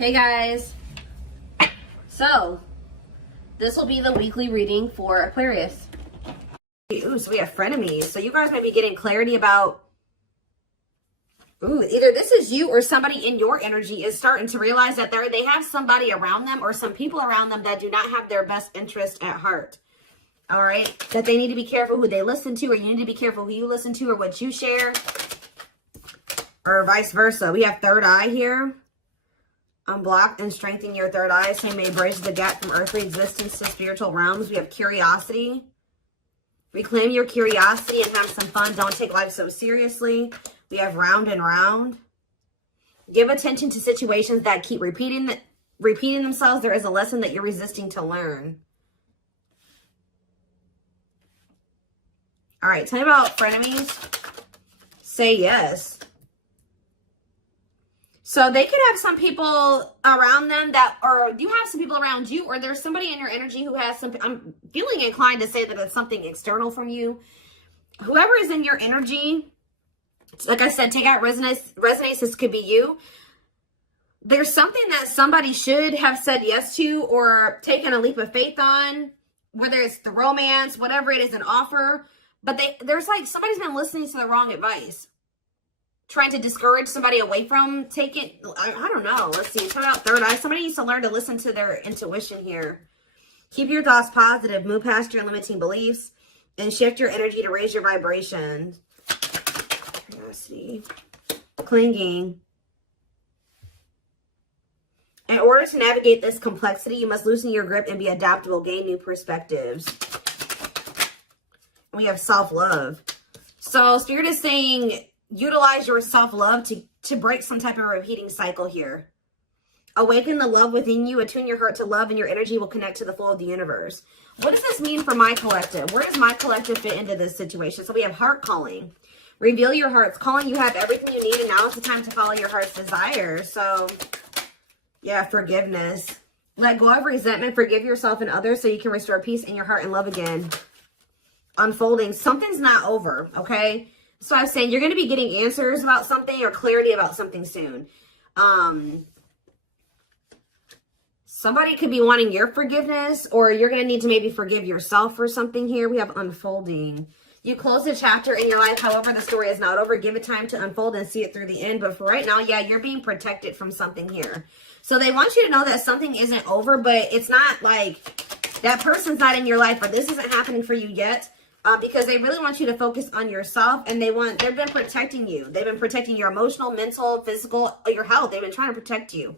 Hey guys, so this will be the weekly reading for Aquarius. Ooh, so we have frenemies. So you guys might be getting clarity about, either this is you or somebody in your energy is starting to realize that they have somebody around them or some people around them that do not have their best interest at heart. All right, that they need to be careful who they listen to, or you need to be careful who you listen to or what you share, or vice versa. We have third eye here. Unblock and strengthen your third eye, so you may bridge the gap from earthly existence to spiritual realms. We have curiosity. Reclaim your curiosity and have some fun. Don't take life so seriously. We have round and round. Give attention to situations that keep repeating themselves. There is a lesson that you're resisting to learn. All right, tell me about frenemies. Say yes. So they could have some people around them that, or you have some people around you, or there's somebody in your energy who has some, I'm feeling inclined to say that it's something external from you. Whoever is in your energy, like I said, take out resonance. This could be you. There's something that somebody should have said yes to or taken a leap of faith on, whether it's the romance, whatever it is, an offer. But there's like somebody's been listening to the wrong advice. Trying to discourage somebody away from taking, I don't know. Let's see. Turn out third eye. Somebody needs to learn to listen to their intuition here. Keep your thoughts positive. Move past your limiting beliefs and shift your energy to raise your vibration. Curiosity. Clinging. In order to navigate this complexity, you must loosen your grip and be adaptable. Gain new perspectives. We have self-love. So Spirit is saying, utilize your self-love to break some type of repeating cycle here. Awaken the love within you. Attune your heart to love, and your energy will connect to the flow of the universe. What does this mean for my collective? Where does my collective fit into this situation? So we have heart calling. Reveal your heart's calling. You have everything you need, and now it's the time to follow your heart's desire. So, yeah, forgiveness. Let go of resentment. Forgive yourself and others so you can restore peace in your heart and love again. Unfolding. Something's not over, okay? So I was saying you're going to be getting answers about something or clarity about something soon. Somebody could be wanting your forgiveness, or you're going to need to maybe forgive yourself for something here. We have unfolding. You close a chapter in your life. However, the story is not over. Give it time to unfold and see it through the end. But for right now, yeah, you're being protected from something here. So they want you to know that something isn't over, but it's not like that person's not in your life, or this isn't happening for you yet. Because they really want you to focus on yourself, and they've been protecting you. They've been protecting your emotional, mental, physical, your health. They've been trying to protect you.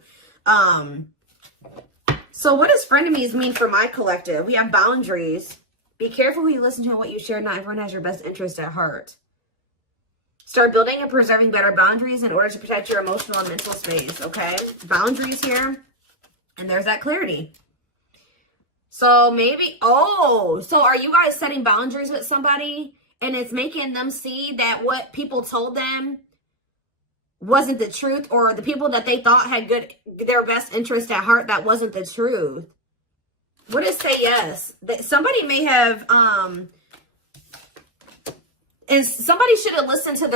So what does frenemies mean for my collective? We have boundaries. Be careful who you listen to and what you share. Not everyone has your best interest at heart. Start building and preserving better boundaries in order to protect your emotional and mental space, okay? Boundaries here. And there's that clarity. So maybe, so are you guys setting boundaries with somebody and it's making them see that what people told them wasn't the truth, or the people that they thought had their best interest at heart, that wasn't the truth? What is say yes? That somebody may have, and somebody should have listened to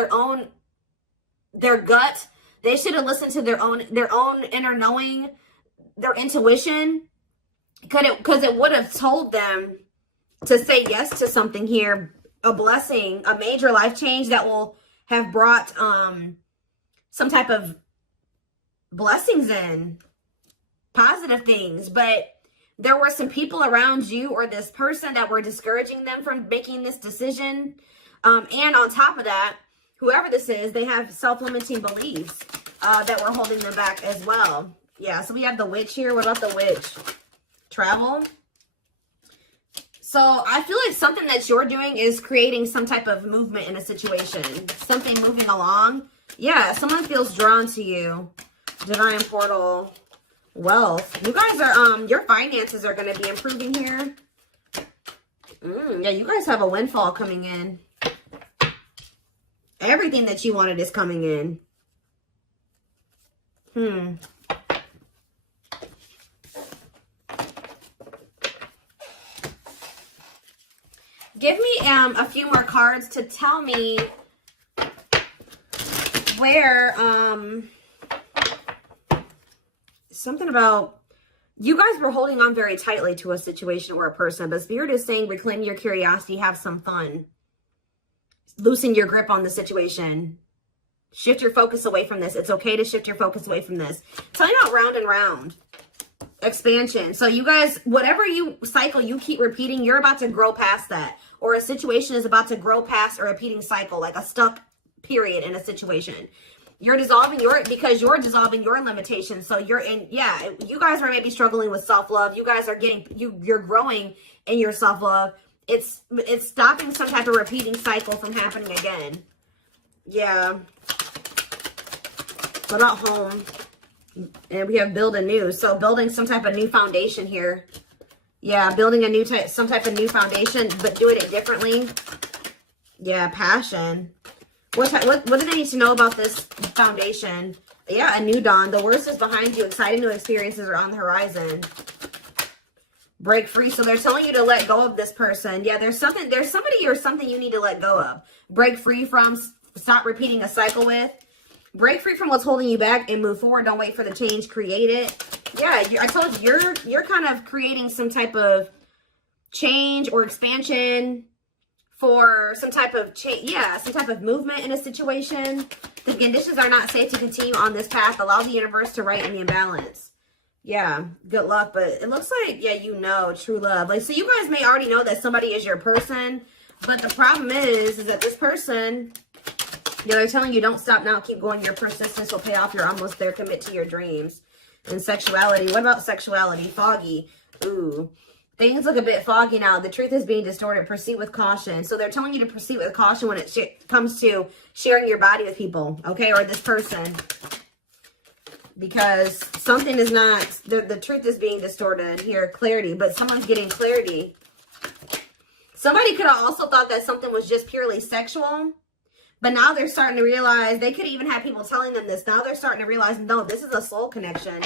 their gut. They should have listened to their own inner knowing, their intuition. Because it would have told them to say yes to something here, a blessing, a major life change that will have brought some type of blessings in, positive things. But there were some people around you or this person that were discouraging them from making this decision. And on top of that, whoever this is, they have self-limiting beliefs that were holding them back as well. Yeah, so we have the witch here. What about the witch? Travel. So I feel like something that you're doing is creating some type of movement in a situation. Something moving along. Yeah, someone feels drawn to you. Divine portal. Wealth. You guys are, your finances are going to be improving here. Yeah, you guys have a windfall coming in. Everything that you wanted is coming in. Give me a few more cards to tell me where something about you guys were holding on very tightly to a situation or a person, but Spirit is saying reclaim your curiosity, have some fun. Loosen your grip on the situation. Shift your focus away from this. It's okay to shift your focus away from this. Tell you about round and round. Expansion. So you guys, whatever cycle you keep repeating, you're about to grow past that. Or a situation is about to grow past a repeating cycle, like a stuck period in a situation. You're dissolving because you're dissolving your limitations. So you're in, yeah, you guys are maybe struggling with self-love. You guys are you're growing in your self-love. It's stopping some type of repeating cycle from happening again. Yeah. What about home? And we have build anew. So building some type of new foundation here. Yeah, building a some type of new foundation, but doing it differently. Yeah, passion. What do they need to know about this foundation? Yeah, a new dawn. The worst is behind you. Exciting new experiences are on the horizon. Break free. So they're telling you to let go of this person. Yeah, there's somebody or something you need to let go of. Break free from, stop repeating a cycle with. Break free from what's holding you back and move forward. Don't wait for the change. Create it. Yeah, I told you, you're kind of creating some type of change or expansion for some type of change. Yeah, some type of movement in a situation. The conditions are not safe to continue on this path. Allow the universe to right the imbalance. Yeah, good luck. But it looks like, yeah, you know, true love. Like, so you guys may already know that somebody is your person. But the problem is that this person, yeah, they're telling you don't stop now. Keep going. Your persistence will pay off. You're almost there. Commit to your dreams. And sexuality. What about sexuality? Foggy. Ooh. Things look a bit foggy now. The truth is being distorted. Proceed with caution. So they're telling you to proceed with caution when it comes to sharing your body with people. Okay? Or this person. Because something is not... The truth is being distorted here. Clarity. But someone's getting clarity. Somebody could have also thought that something was just purely sexual. But now they're starting to realize, they could even have people telling them this. Now they're starting to realize, no, this is a soul connection.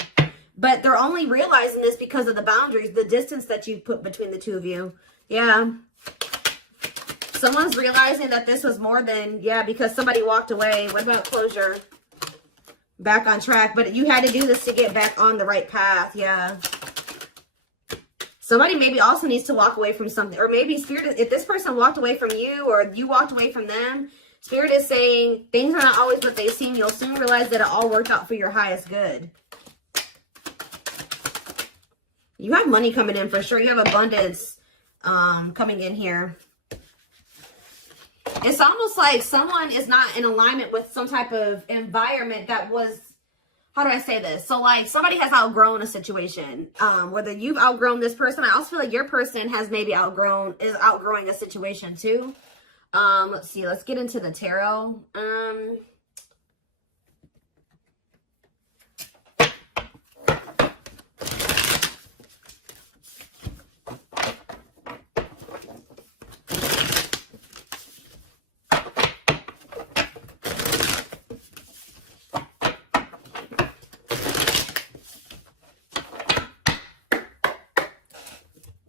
But they're only realizing this because of the boundaries, the distance that you put between the two of you. Yeah. Someone's realizing that this was more than, yeah, because somebody walked away. What about closure? Back on track. But you had to do this to get back on the right path. Yeah. Somebody maybe also needs to walk away from something. Or maybe Spirit, if this person walked away from you or you walked away from them, Spirit is saying things are not always what they seem. You'll soon realize that it all worked out for your highest good. You have money coming in for sure. You have abundance coming in here. It's almost like someone is not in alignment with some type of environment that was, how do I say this? So like somebody has outgrown a situation. Whether you've outgrown this person, I also feel like your person has maybe outgrowing a situation too. Let's see. Let's get into the tarot.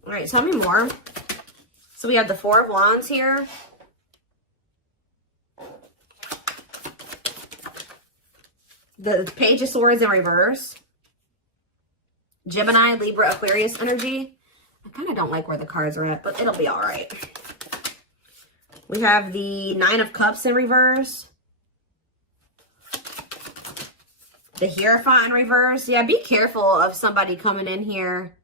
All right, tell me more. So we have the Four of Wands here. The Page of Swords in reverse. Gemini, Libra, Aquarius energy. I kind of don't like where the cards are at, but it'll be all right. We have the Nine of Cups in reverse. The Hierophant in reverse. Yeah, be careful of somebody coming in here.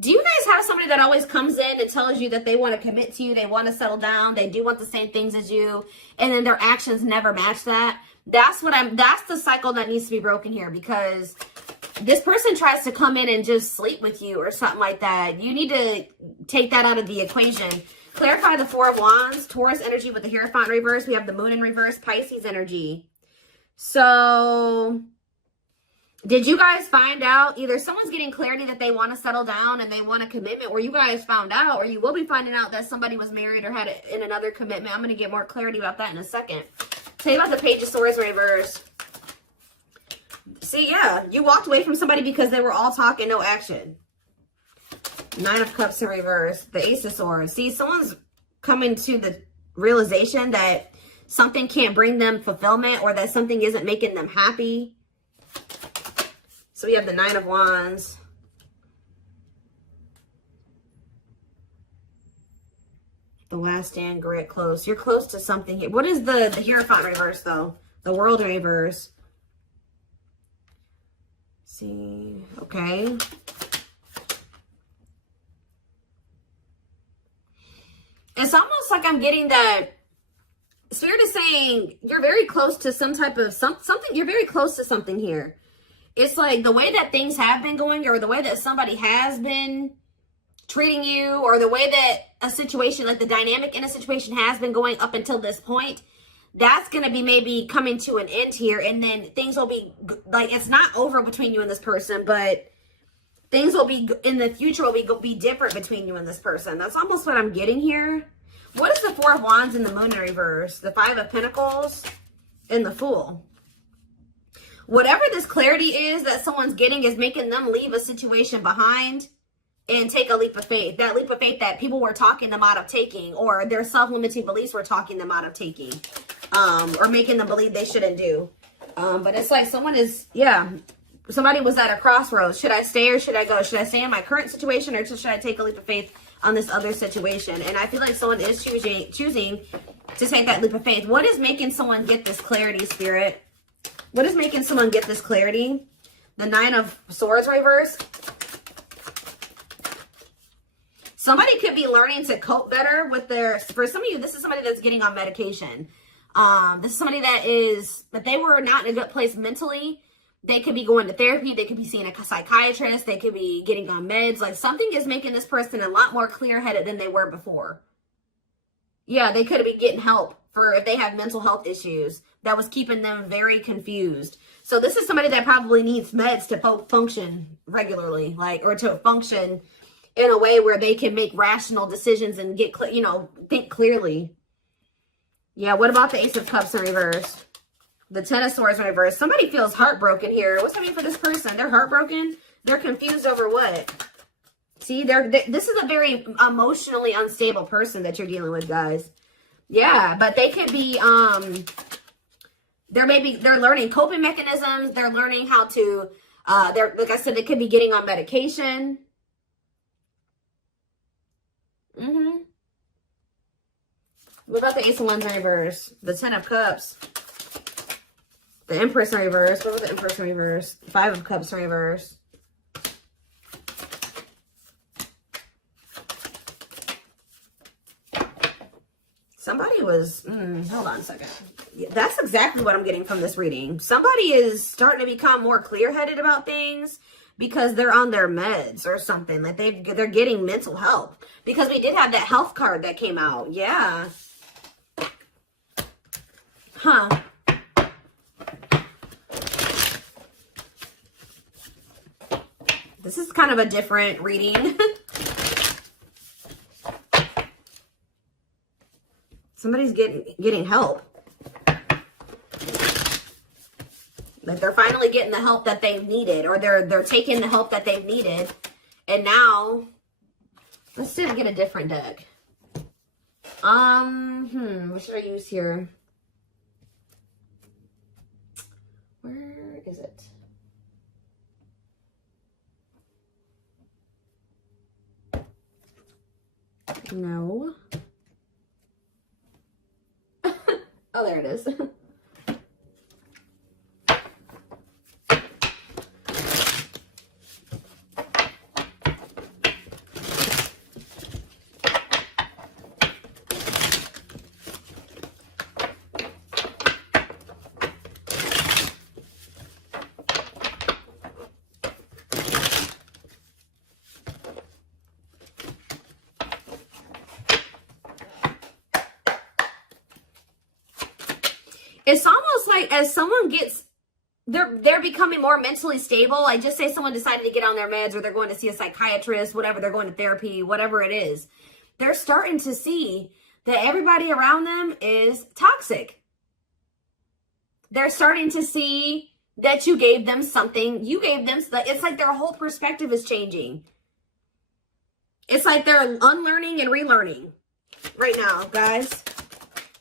Do you guys have somebody that always comes in and tells you that they want to commit to you, they want to settle down, they do want the same things as you, and then their actions never match that? That's the cycle that needs to be broken here, because this person tries to come in and just sleep with you or something like that. You need to take that out of the equation. Clarify the Four of Wands, Taurus energy with the Hierophant in reverse. We have the Moon in reverse, Pisces energy. So did you guys find out either someone's getting clarity that they want to settle down and they want a commitment, or you guys found out, or you will be finding out that somebody was married or had in another commitment? I'm going to get more clarity about that in a second. Tell you about the Page of Swords in reverse. See, yeah, you walked away from somebody because they were all talk and no action. Nine of Cups in reverse. The Ace of Swords. See, someone's coming to the realization that something can't bring them fulfillment, or that something isn't making them happy. So we have the 9 of Wands. The Last Stand, grit, close. You're close to something here. What is the Hierophant reverse, though? The World reverse. Let's see. Okay. It's almost like I'm getting that Spirit is saying you're very close to some type of something. You're very close to something here. It's like the way that things have been going, or the way that somebody has been treating you, or the way that a situation, like the dynamic in a situation has been going up until this point, that's going to be maybe coming to an end here. And then things will be like, it's not over between you and this person, but things will be in the future will be different between you and this person. That's almost what I'm getting here. What is the 4 of Wands in the Moon in reverse? The 5 of Pentacles and the Fool. Whatever this clarity is that someone's getting is making them leave a situation behind and take a leap of faith. That leap of faith that people were talking them out of taking, or their self-limiting beliefs were talking them out of taking, or making them believe they shouldn't do. But it's like someone is, yeah, somebody was at a crossroads. Should I stay or should I go? Should I stay in my current situation, or should I take a leap of faith on this other situation? And I feel like someone is choosing to take that leap of faith. What is making someone get this clarity, Spirit? What is making someone get this clarity? The 9 of Swords reverse. Somebody could be learning to cope better with their, for some of you, this is somebody that's getting on medication. This is somebody that they were not in a good place mentally. They could be going to therapy. They could be seeing a psychiatrist. They could be getting on meds. Like something is making this person a lot more clear-headed than they were before. Yeah, they could be getting help for if they have mental health issues that was keeping them very confused. So this is somebody that probably needs meds to function regularly, like, or to function in a way where they can make rational decisions and get, think clearly. Yeah, what about the Ace of Cups in reverse? The 10 of Swords in reverse. Somebody feels heartbroken here. What's happening for this person? They're heartbroken. They're confused over what? See, this is a very emotionally unstable person that you're dealing with, guys. Yeah, but they could be, they're learning coping mechanisms. They're learning how to, like I said, they could be getting on medication. What about the Ace of Wands in reverse? The 10 of Cups. The Empress in reverse. What was the Empress in reverse? 5 of Cups in reverse. Somebody was, hold on a second. That's exactly what I'm getting from this reading. Somebody is starting to become more clear-headed about things because they're on their meds or something. Like they're getting mental help. Because we did have that health card that came out. Yeah. Huh. This is kind of a different reading. Somebody's getting help. Like they're finally getting the help that they've needed, or they're taking the help that they've needed. And now, let's see if we get a different deck. What should I use here? Where is it? No. Oh, there it is. It's almost like as someone gets, they're becoming more mentally stable. Like just say someone decided to get on their meds, or they're going to see a psychiatrist, whatever, they're going to therapy, whatever it is. They're starting to see that everybody around them is toxic. They're starting to see that you gave them something. It's like their whole perspective is changing. It's like they're unlearning and relearning right now, guys.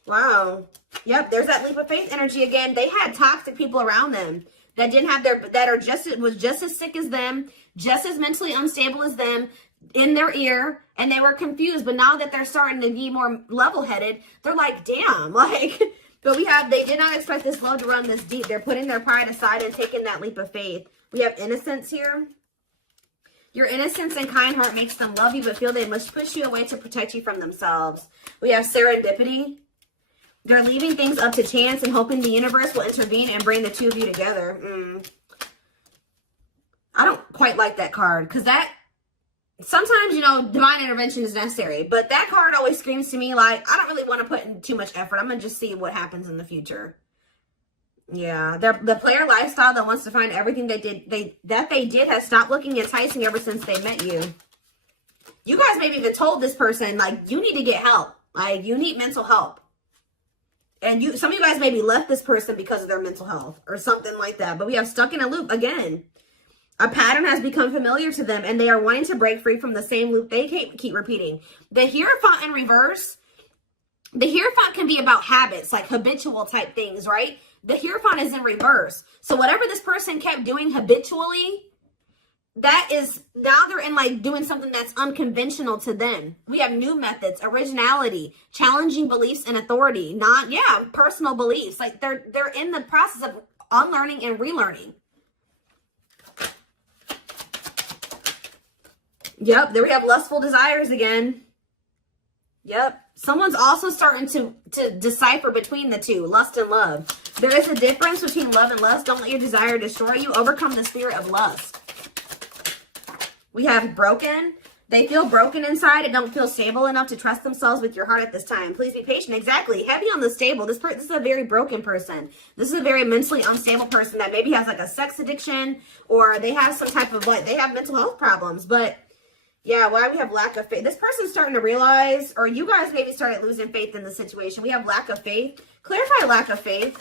Wow. Yep, there's that leap of faith energy again. They had toxic people around them. that didn't have that are was just as sick as them, just as mentally unstable as them, in their ear, and they were confused. But now that they're starting to be more level-headed, they're like, damn, like, but they did not expect this love to run this deep. They're putting their pride aside and taking that leap of faith. We have innocence here. Your innocence and kind heart makes them love you, but feel they must push you away to protect you from themselves. We have serendipity. They're leaving things up to chance and hoping the universe will intervene and bring the two of you together. I don't quite like that card, because that, sometimes, you know, divine intervention is necessary, but that card always screams to me like, I don't really want to put in too much effort. I'm going to just see what happens in the future. Yeah, the player lifestyle that wants to find everything they did has stopped looking enticing ever since they met you. You guys maybe even told this person, like, you need to get help. Like, you need mental help. And some of you guys maybe left this person because of their mental health or something like that. But we have stuck in a loop again. A pattern has become familiar to them, and they are wanting to break free from the same loop they keep repeating. The Hierophant in reverse, the Hierophant can be about habits, like habitual type things, right? The Hierophant is in reverse. So whatever this person kept doing habitually, that is, now they're in like doing something that's unconventional to them. We have new methods, originality, challenging beliefs and authority, personal beliefs. Like they're in the process of unlearning and relearning. Yep, there we have lustful desires again. Yep. Someone's also starting to decipher between the two, lust and love. There is a difference between love and lust. Don't let your desire destroy you. Overcome the spirit of lust. We have broken. They feel broken inside and don't feel stable enough to trust themselves with your heart at this time. Please be patient. Exactly. Heavy on the stable. This is a very broken person. This is a very mentally unstable person that maybe has like a sex addiction, or they have some type of, they have mental health problems. But yeah, why we have lack of faith. This person's starting to realize, or you guys maybe started losing faith in the situation. We have lack of faith. Clarify lack of faith.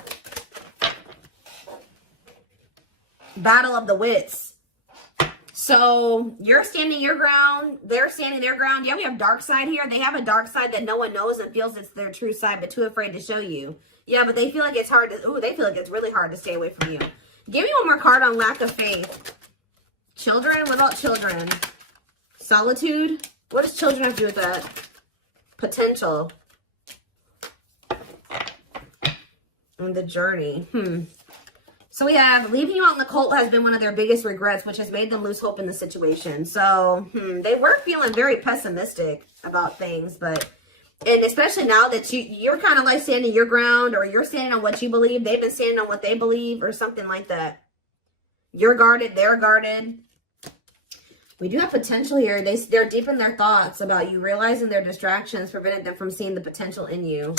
Battle of the wits. So you're standing your ground. They're standing their ground. Yeah, we have dark side here. They have a dark side that no one knows and feels it's their true side, but too afraid to show you. Yeah, but they feel like it's hard to, they feel like it's really hard to stay away from you. Give me one more card on lack of faith. Children. What about children? Solitude. What does children have to do with that? Potential. And the journey. So we have leaving you out in the cold has been one of their biggest regrets, which has made them lose hope in the situation. So they were feeling very pessimistic about things, and especially now that you're kind of like standing your ground, or you're standing on what you believe. They've been standing on what they believe, or something like that. You're guarded. They're guarded. We do have potential here. They're deep in their thoughts about you, realizing their distractions prevented them from seeing the potential in you.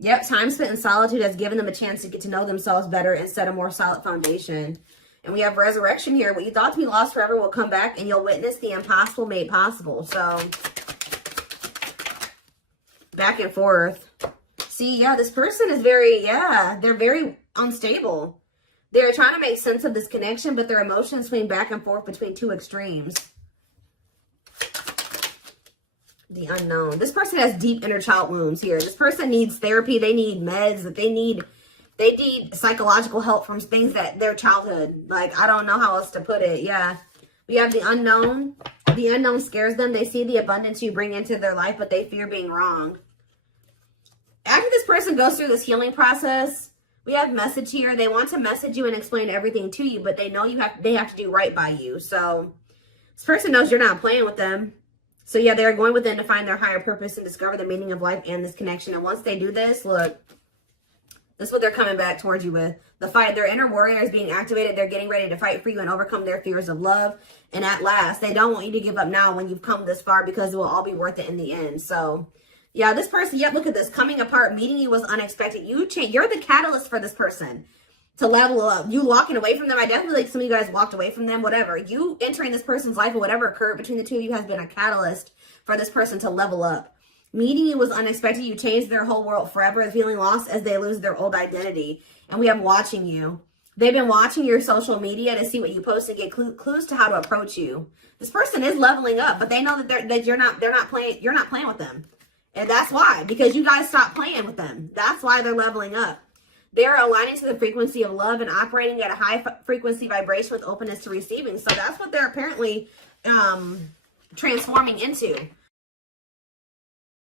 Yep, time spent in solitude has given them a chance to get to know themselves better and set a more solid foundation. And we have resurrection here. What you thought to be lost forever will come back, and you'll witness the impossible made possible. So, back and forth. See, yeah, this person is they're very unstable. They're trying to make sense of this connection, but their emotions swing back and forth between two extremes. The unknown. This person has deep inner child wounds here. This person needs therapy. They need meds. They need psychological help from things that their childhood. Like, I don't know how else to put it. Yeah. We have the unknown. The unknown scares them. They see the abundance you bring into their life, but they fear being wrong. After this person goes through this healing process, we have message here. They want to message you and explain everything to you, but they know they have to do right by you. So this person knows you're not playing with them. So yeah, they're going within to find their higher purpose and discover the meaning of life and this connection. And once they do this, look, this is what they're coming back towards you with. The fight. Their inner warrior is being activated. They're getting ready to fight for you and overcome their fears of love. And at last, they don't want you to give up now when you've come this far, because it will all be worth it in the end. So yeah, this person, look at this. Coming apart, meeting you was unexpected. You're the catalyst for this person to level up. You walking away from them. I definitely like some of you guys walked away from them, whatever. You entering this person's life or whatever occurred between the two of you has been a catalyst for this person to level up. Meeting you was unexpected. You changed their whole world forever, feeling lost as they lose their old identity. And we have watching you. They've been watching your social media to see what you post and get clues to how to approach you. This person is leveling up, but they know that you're not playing with them. And that's why, because you guys stopped playing with them. That's why they're leveling up. They're aligning to the frequency of love and operating at a high frequency vibration with openness to receiving. So that's what they're apparently transforming into.